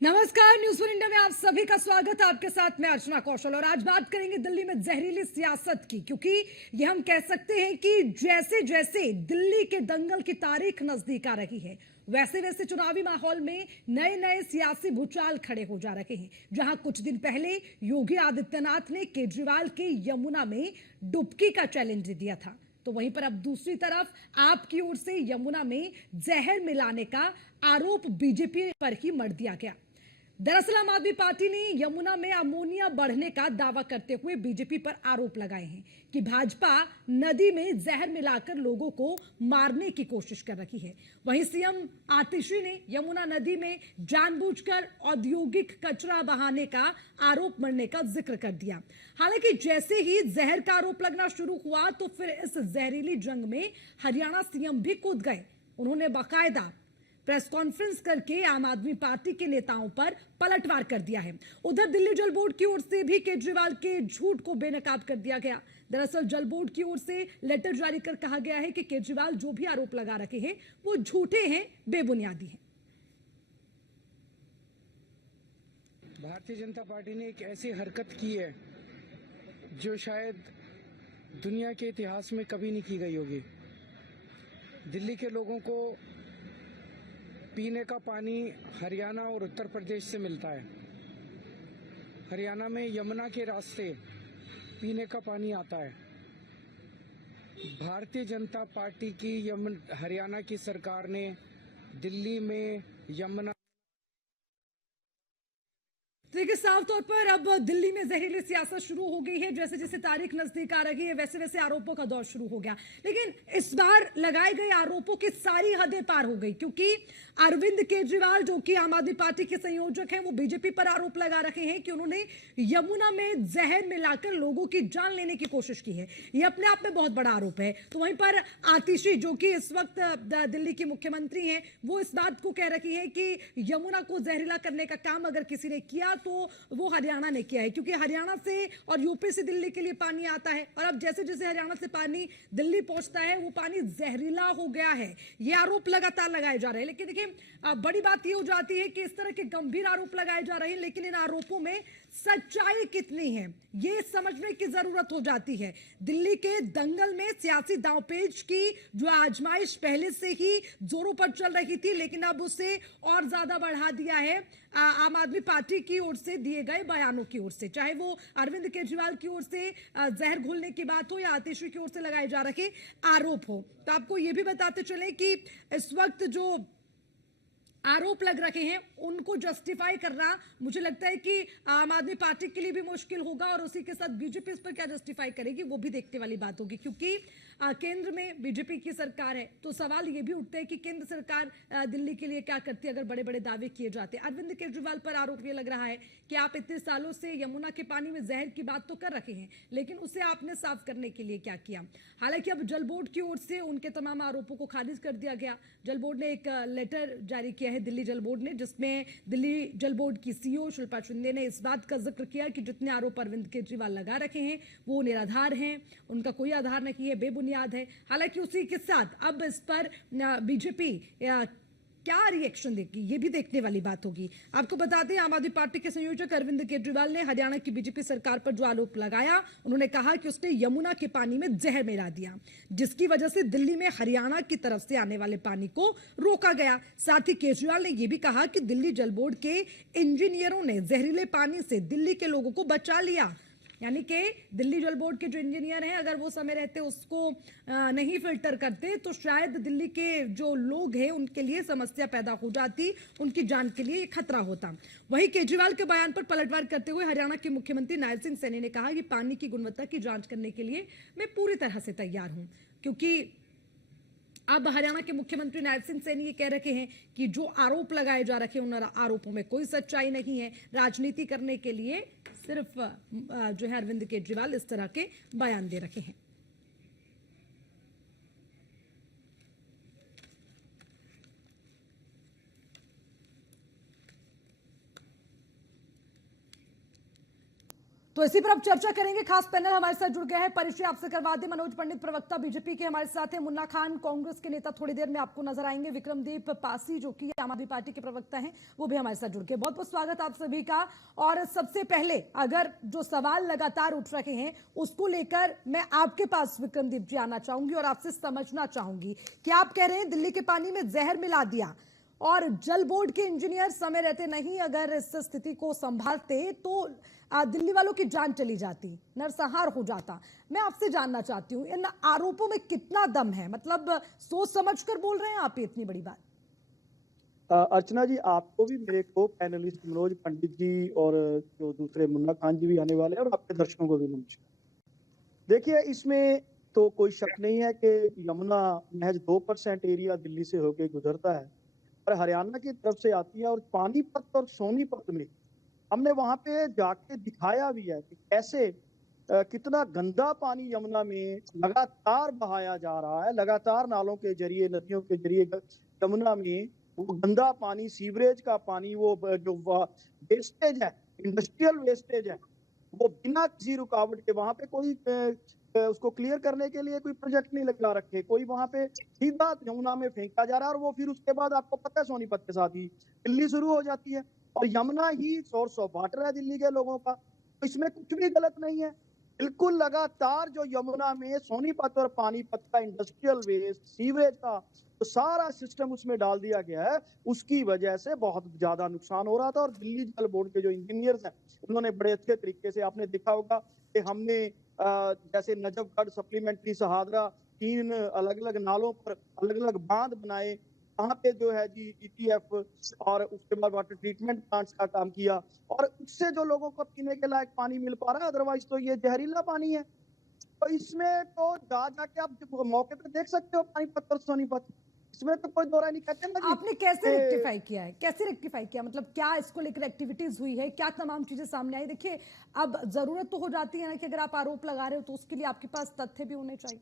नमस्कार, news for India में आप सभी का स्वागत है। आपके साथ मैं अर्चना कौशल और आज बात करेंगे दिल्ली में जहरीली सियासत की, क्योंकि ये हम कह सकते हैं कि जैसे जैसे दिल्ली के दंगल की तारीख नजदीक आ रही है, वैसे वैसे चुनावी माहौल में नए नए सियासी भूचाल खड़े हो जा रहे हैं। जहां कुछ दिन पहले योगी आदित्यनाथ ने केजरीवाल के यमुना में डुबकी का चैलेंज दिया था, तो वहीं पर अब दूसरी तरफ आपकी ओर से यमुना में जहर मिलाने का आरोप बीजेपी पर ही मढ़ दिया गया। दरअसल आम आदमी पार्टी ने यमुना में अमोनिया बढ़ने का दावा करते हुए बीजेपी पर आरोप लगाए हैं कि भाजपा नदी में जहर मिलाकर लोगों को मारने की कोशिश कर रही है। वहीं सीएम आतिशी ने यमुना नदी में जानबूझकर औद्योगिक कचरा बहाने का आरोप मढ़ने का जिक्र कर दिया। हालांकि जैसे ही जहर का आरोप लगना शुरू हुआ तो फिर इस जहरीली जंग में हरियाणा सीएम भी कूद गए। उन्होंने बाकायदा प्रेस कॉन्फ्रेंस करके आम आदमी पार्टी के नेताओं पर पलटवार कर दिया है। उधर दिल्ली जल बोर्ड की ओर से भी केजरीवाल के झूठ को बेनकाब कर दिया गया। दरअसल जल बोर्ड की ओर से लेटर जारी कर कहा गया है कि केजरीवाल जो भी आरोप लगा रखे हैं वो झूठे हैं, बेबुनियादी हैं। भारतीय जनता पार्टी ने एक ऐसी हरकत की है जो शायद दुनिया के इतिहास में कभी नहीं की गई होगी। दिल्ली के लोगों को पीने का पानी हरियाणा और उत्तर प्रदेश से मिलता है। हरियाणा में यमुना के रास्ते पीने का पानी आता है। भारतीय जनता पार्टी की हरियाणा की सरकार ने दिल्ली में यमुना देखिए, साफ तौर पर अब दिल्ली में जहरीली सियासत शुरू हो गई है। जैसे जैसे तारीख नजदीक आ रही है वैसे वैसे आरोपों का दौर शुरू हो गया। लेकिन इस बार लगाए गए आरोपों की सारी हदें पार हो गई, क्योंकि अरविंद केजरीवाल जो कि आम आदमी पार्टी के संयोजक हैं, वो बीजेपी पर आरोप लगा रहे हैं कि उन्होंने यमुना में जहर मिलाकर लोगों की जान लेने की कोशिश की है। यह अपने आप में बहुत बड़ा आरोप है। तो वहीं पर आतिशी जो कि इस वक्त दिल्ली की मुख्यमंत्री हैं, वो इस बात को कह रही है कि यमुना को जहरीला करने का काम अगर किसी ने किया तो वो हरियाणा ने किया है, क्योंकि हरियाणा से और यूपी से दिल्ली के लिए पानी आता है और अब जैसे जैसे हरियाणा से पानी दिल्ली पहुंचता है वो पानी जहरीला हो गया है। ये आरोप लगातार लगाए जा रहे हैं। लेकिन देखिए, बड़ी बात ये हो जाती है कि इस तरह के गंभीर आरोप लगाए जा रहे हैं, लेकिन इन आरोपों में सच्चाई कितनी है ये समझने की जरूरत हो जाती है। दिल्ली के दंगल में सियासी दांवपेच की जो आजमाइश पहले से ही जोरों पर चल रही थी, लेकिन अब उसे और ज्यादा बढ़ा दिया है आम आदमी पार्टी की ओर से दिए गए बयानों की ओर से। चाहे वो अरविंद केजरीवाल की ओर से जहर घोलने की बात हो या आतिशी की ओर से लगाए जा रहे आरोप हो। तो आपको ये भी बताते चले कि इस वक्त जो आरोप लग रहे हैं उनको जस्टिफाई करना मुझे लगता है कि आम आदमी पार्टी के लिए भी मुश्किल होगा और उसी के साथ बीजेपी इस पर क्या जस्टिफाई करेगी वो भी देखने वाली बात होगी, क्योंकि केंद्र में बीजेपी की सरकार है। तो सवाल ये भी उठता है कि केंद्र सरकार दिल्ली के लिए क्या करती है अगर बड़े बड़े दावे किए जाते हैं। अरविंद केजरीवाल पर आरोप ये लग रहा है कि आप इतने सालों से यमुना के पानी में जहर की बात तो कर रहे हैं, लेकिन उसे आपने साफ करने के लिए क्या किया। हालांकि अब जल बोर्ड की ओर से उनके तमाम आरोपों को खारिज कर दिया गया। जल बोर्ड ने एक लेटर जारी किया है, दिल्ली जल बोर्ड ने, जिसमें दिल्ली जल बोर्ड की सीईओ शिल्पा शिंदे ने इस बात का जिक्र किया कि जितने आरोप अरविंद केजरीवाल लगा रखे हैं वो निराधार हैं, उनका कोई आधार नहीं है, बेबुनियाद है। हालांकि उसी के साथ अब इस पर बीजेपी क्या रिएक्शन देगी ये भी देखने वाली बात होगी। आपको बता दें, आम आदमी पार्टी के संयोजक अरविंद केजरीवाल ने हरियाणा की बीजेपी सरकार पर जो आरोप लगाया, उन्होंने कहा कि उसने यमुना के पानी में जहर मिला दिया, जिसकी वजह से दिल्ली में हरियाणा की तरफ से आने वाले पानी को रोका गया। साथ ही केजरीवाल ने यह भी कहा कि दिल्ली जल बोर्ड के इंजीनियरों ने जहरीले पानी से दिल्ली के लोगों को बचा लिया। यानी कि दिल्ली जल बोर्ड के जो इंजीनियर हैं अगर वो समय रहते उसको नहीं फिल्टर करते तो शायद दिल्ली के जो लोग हैं उनके लिए समस्या पैदा हो जाती, उनकी जान के लिए खतरा होता। वहीं केजरीवाल के बयान पर पलटवार करते हुए हरियाणा के मुख्यमंत्री नायब सिंह सैनी ने कहा कि पानी की गुणवत्ता की जांच करने के लिए मैं पूरी तरह से तैयार हूं, क्योंकि अब हरियाणा के मुख्यमंत्री नायब सिंह सैनी ये कह रहे हैं कि जो आरोप लगाए जा रहे हैं उन आरोपों में कोई सच्चाई नहीं है। राजनीति करने के लिए सिर्फ जो है अरविंद केजरीवाल इस तरह के बयान दे रहे हैं। तो इसी पर अब चर्चा करेंगे। खास पैनल हमारे साथ जुड़ गया है, परिचय आपसे करवा दें। मनोज पंडित प्रवक्ता बीजेपी के हमारे साथ हैं, मुन्ना खान कांग्रेस के नेता थोड़ी देर में आपको नजर आएंगे, विक्रमदीप पासी जो कि आम आदमी पार्टी के प्रवक्ता हैं वो भी हमारे साथ जुड़ गए। बहुत बहुत स्वागत आप सभी का। और सबसे पहले अगर जो सवाल लगातार उठ रहे हैं उसको लेकर मैं आपके पास विक्रमदीप जी आना चाहूंगी और आपसे समझना चाहूंगी कि आप कह रहे हैं दिल्ली के पानी में जहर मिला दिया और जल बोर्ड के इंजीनियर समय रहते नहीं अगर इस स्थिति को संभालते तो दिल्ली वालों की जान चली जाती, नरसंहार हो जाता। मैं आपसे जानना चाहती हूँ इन आरोपों में कितना दम है, मतलब सोच समझकर बोल रहे हैं आप ये इतनी बड़ी बात? अर्चना जी, आपको भी, मेरे को पैनलिस्ट मनोज पंडित जी और जो दूसरे मुन्ना खान जी भी आने वाले हैं और आपके दर्शकों को भी नमस्कार। देखिए, इसमें तो कोई शक नहीं है कि यमुना महज 2% एरिया दिल्ली से होकर गुजरता है और हरियाणा की तरफ से आती है। और पानीपत और सोनीपत में हमने वहां पे जाके दिखाया भी है कि कैसे कितना गंदा पानी यमुना में लगातार बहाया जा रहा है। लगातार नालों के जरिए, नदियों के जरिए यमुना में वो गंदा पानी, सीवरेज का पानी, वो जो वेस्टेज है, इंडस्ट्रियल वेस्टेज है, वो बिना किसी रुकावट के वहां पे कोई उसको क्लियर करने के लिए कोई प्रोजेक्ट नहीं लगा रखे, कोई वहां पे सीधा यमुना में फेंका जा रहा है। और वो फिर उसके बाद आपको पता है सोनीपत के साथ ही दिल्ली शुरू हो जाती है और यमुना ही सोर्स ऑफ वाटर है दिल्ली के लोगों का। तो इसमें कुछ भी गलत नहीं है। बिल्कुल लगातार जो यमुना में सोनीपत और पानीपत का इंडस्ट्रियल वेस्ट, सीवरेज का तो सारा सिस्टम उसमें डाल दिया गया है, उसकी वजह से बहुत ज्यादा नुकसान हो रहा था। और दिल्ली जल बोर्ड के जो इंजीनियर्स हैं उन्होंने बड़े अच्छे तरीके से, आपने देखा होगा कि हमने जैसे नजफगढ़, सप्लीमेंट्री, सहादरा, 3 अलग अलग नालों पर अलग अलग बांध बनाए, वहां पे जो है जी ईटीएफ और उसके बाद वाटर ट्रीटमेंट प्लांट्स का काम किया और उससे जो लोगों को पीने के लायक पानी मिल पा रहा है, अदरवाइज तो ये जहरीला पानी है। तो इसमें तो जाके आप मौके पे देख सकते हो पानीपत और सोनीपत, इसमें तो कोई दो राय नहीं। कहते ना जी, आपने कैसे रेक्टिफाई किया है, कैसे रेक्टिफाई किया, मतलब क्या इसको लेकर एक्टिविटीज हुई है, क्या तमाम चीजें सामने आई? देखिए, अब जरूरत तो हो जाती है ना कि अगर आप आरोप लगा रहे हो तो उसके लिए आपके पास तथ्य भी होने चाहिए।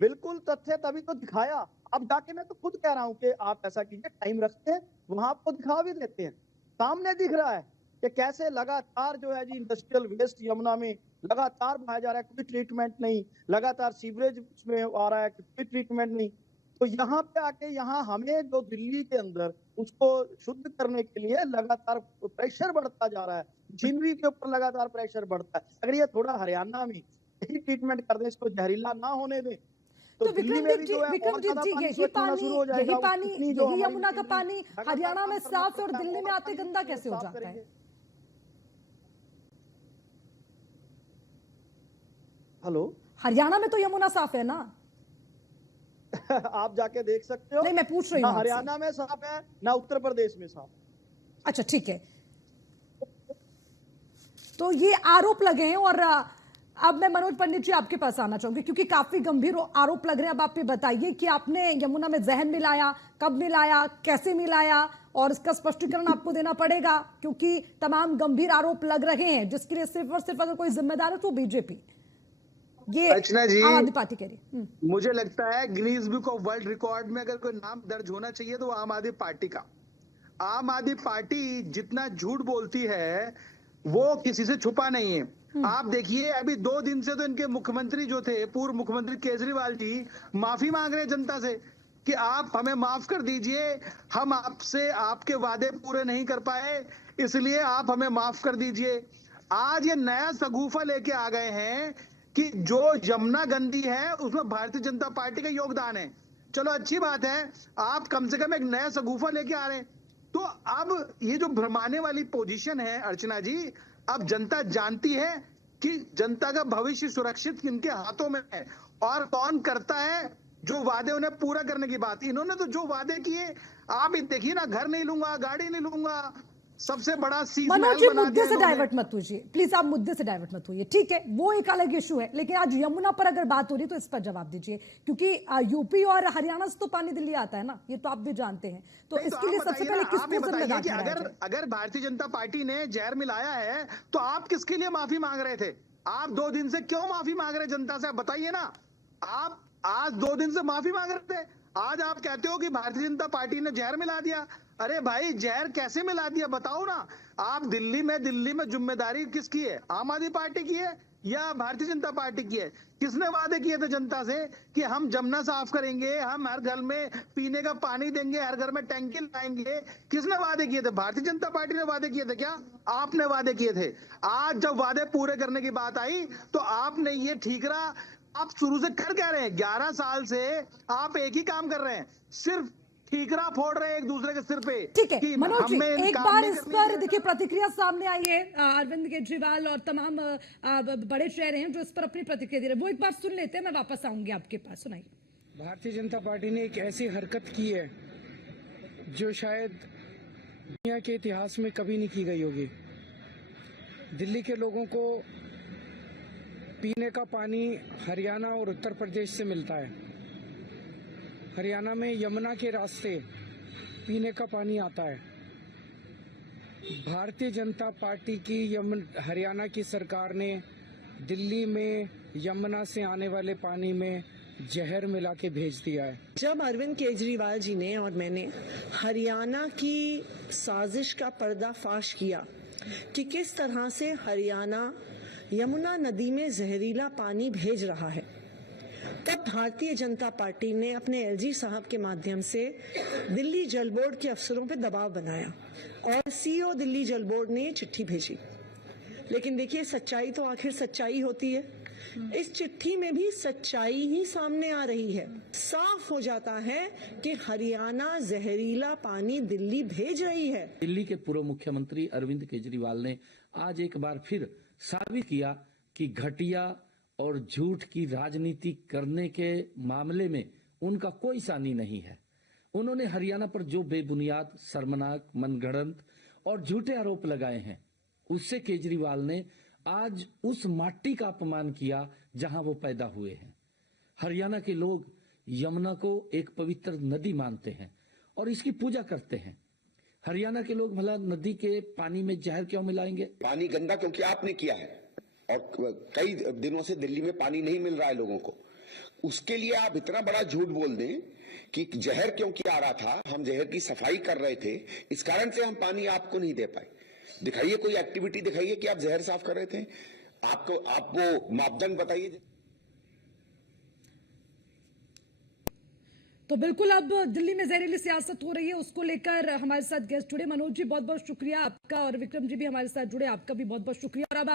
बिल्कुल तथ्य तभी तो दिखाया। अब जाके मैं तो खुद कह रहा हूँ कि आप ऐसा कीजिए, टाइम रखते हैं, वहां आपको दिखा भी देते हैं। सामने दिख रहा है कि कैसे लगातार जो है जी इंडस्ट्रियल वेस्ट यमुना में लगातार बहाया जा रहा है, कोई ट्रीटमेंट नहीं। लगातार सीवरेज उसमें आ रहा है, कोई ट्रीटमेंट नहीं। तो यहाँ पे आके यहाँ हमें जो दिल्ली के अंदर उसको शुद्ध करने के लिए लगातार प्रेशर बढ़ता जा रहा है, मशीनरी के ऊपर लगातार प्रेशर बढ़ता है। अगर ये थोड़ा हरियाणा में यही ट्रीटमेंट कर दें, इसको जहरीला ना होने दें, तो दिल्ली में भी जो है विक्रमजीत जी, यही पानी यही यमुना का पानी हरियाणा में साफ है और दिल्ली में आते गंदा कैसे हो जाता है? हेलो, हरियाणा में तो यमुना साफ है ना? आप जाके देख सकते हो। नहीं, मैं पूछ रही हूँ, हरियाणा में साफ है ना उत्तर प्रदेश में साफ। अच्छा, ठीक है। तो ये आरोप लगे हैं और अब मैं मनोज पंडित जी आपके पास आना चाहूंगी क्योंकि काफी गंभीर आरोप लग रहे हैं। अब आप ये बताइए कि आपने यमुना में जहर मिलाया, कब मिलाया, कैसे मिलाया, और इसका स्पष्टीकरण आपको देना पड़ेगा क्योंकि तमाम गंभीर आरोप लग रहे हैं जिसके लिए सिर्फ और सिर्फ अगर कोई जिम्मेदार है तो बीजेपी, ये अर्चना जी, आम आदमी पार्टी कह रही। मुझे लगता है Guinness book of world record में अगर कोई नाम दर्ज होना चाहिए तो वो आम आदमी पार्टी का। आम आदमी पार्टी जितना झूठ बोलती है वो किसी से छुपा नहीं है। आप देखिए, अभी 2 दिन से तो इनके मुख्यमंत्री जो थे, पूर्व मुख्यमंत्री केजरीवाल जी, माफी मांग रहे जनता से कि आप हमें माफ कर दीजिए, हम आपसे आपके वादे पूरे नहीं कर पाए, इसलिए आप हमें माफ कर दीजिए। आज ये नया सगुफा लेके आ गए हैं कि जो यमुना गंदी है उसमें भारतीय जनता पार्टी का योगदान है। चलो अच्छी बात है, आप कम से कम एक नया सगुफा लेके आ रहे हैं। तो अब ये जो भ्रमाने वाली पोजीशन है अर्चना जी, अब जनता जानती है कि जनता का भविष्य सुरक्षित इनके हाथों में है और कौन करता है जो वादे उन्हें पूरा करने की बात। इन्होंने तो जो वादे किए, आप ही देखिए ना, घर नहीं लूंगा, गाड़ी नहीं लूंगा, सबसे बड़ा मनोज जी मुद्दे से डाइवर्ट मत होइए प्लीज, आप मुद्दे से डाइवर्ट मत होइए। ठीक है, वो एक अलग इशू है, लेकिन आज यमुना पर अगर बात हो रही तो इस पर जवाब दीजिए क्योंकि यूपी और हरियाणा से तो पानी दिल्ली आता है ना, ये तो आप भी जानते हैं। तो इसके लिए सबसे पहले किसको जिम्मेदार ठहराया जाए? अगर भारतीय जनता पार्टी ने जहर मिलाया है तो आप किसके लिए माफी मांग रहे थे? आप 2 दिन से क्यों माफी मांग रहे जनता से, बताइए ना। आप आज 2 दिन से माफी मांग रहे थे, आज आप कहते हो कि भारतीय जनता पार्टी ने जहर मिला दिया। अरे भाई जहर कैसे मिला दिया बताओ ना। आप दिल्ली में जिम्मेदारी किसकी है? आम आदमी पार्टी की है या भारतीय जनता पार्टी की है? किसने वादे किए थे जनता से कि हम जमुना साफ करेंगे, हम हर घर में पीने का पानी देंगे, हर घर में टैंकी लाएंगे? किसने वादे किए थे? भारतीय जनता पार्टी ने वादे किए थे क्या? आपने वादे किए थे। आज जब वादे पूरे करने की बात आई तो आपने ये ठीकरा आप शुरू से कर क्या रहे हैं? 11 साल से आप एक ही काम कर रहे हैं, सिर्फ ठीकरा फोड़ रहे हैं एक दूसरे के सिर पे। ठीक है कि मनोज जी, हमें एक काम बार नहीं इस करने पर दिया देखिए जाएगा। प्रतिक्रिया सामने आई है। अरविंद केजरीवाल और तमाम बड़े चेहरे हैं जो इस पर अपनी प्रतिक्रिया दे रहे हैं, वो एक बार सुन लेते हैं, मैं वापस आऊंगी आपके पास। सुनाइए। भारतीय जनता पार्टी ने एक ऐसी हरकत की है जो शायद दुनिया के इतिहास में कभी नहीं की गई होगी। दिल्ली के लोगों को पीने का पानी हरियाणा और उत्तर प्रदेश से मिलता है। हरियाणा में यमुना के रास्ते पीने का पानी आता है। भारतीय जनता पार्टी की हरियाणा की सरकार ने दिल्ली में यमुना से आने वाले पानी में जहर मिला के भेज दिया है। जब अरविंद केजरीवाल जी ने और मैंने हरियाणा की साजिश का पर्दाफाश किया कि किस तरह से हरियाणा यमुना नदी में जहरीला पानी भेज रहा है, तब भारतीय जनता पार्टी ने अपने एलजी साहब के माध्यम से दिल्ली जल बोर्ड के अफसरों पर दबाव बनाया और सीईओ दिल्ली जल बोर्ड ने चिट्ठी भेजी। लेकिन देखिए, सच्चाई तो आखिर सच्चाई होती है। इस चिट्ठी में भी सच्चाई ही सामने आ रही है। साफ हो जाता है कि हरियाणा जहरीला पानी दिल्ली भेज रही है। दिल्ली के पूर्व मुख्यमंत्री अरविंद केजरीवाल ने आज एक बार फिर साबित किया कि घटिया और झूठ की राजनीति करने के मामले में उनका कोई सानी नहीं है। उन्होंने हरियाणा पर जो बेबुनियाद, शर्मनाक, मनगढ़ंत और झूठे आरोप लगाए हैं, उससे केजरीवाल ने आज उस माटी का अपमान किया जहां वो पैदा हुए हैं। हरियाणा के लोग यमुना को एक पवित्र नदी मानते हैं और इसकी पूजा करते हैं। हरियाणा के लोग भला नदी के पानी में जहर क्यों मिलाएंगे? पानी गंदा क्योंकि आपने किया है और कई दिनों से दिल्ली में पानी नहीं मिल रहा है लोगों को। उसके लिए आप इतना बड़ा झूठ बोल दें कि जहर क्योंकि आ रहा था, हम जहर की सफाई कर रहे थे, इस कारण से हम पानी आपको नहीं दे पाए। दिखाइए कोई एक्टिविटी दिखाइए कि आप जहर साफ कर रहे थे। आपको मापदंड बताइए। तो बिल्कुल अब दिल्ली में जहरीली सियासत हो रही है, उसको लेकर हमारे साथ गेस्ट जुड़े। मनोज जी बहुत बहुत शुक्रिया आपका, और विक्रम जी भी हमारे साथ जुड़े, आपका भी बहुत बहुत शुक्रिया। और अब आप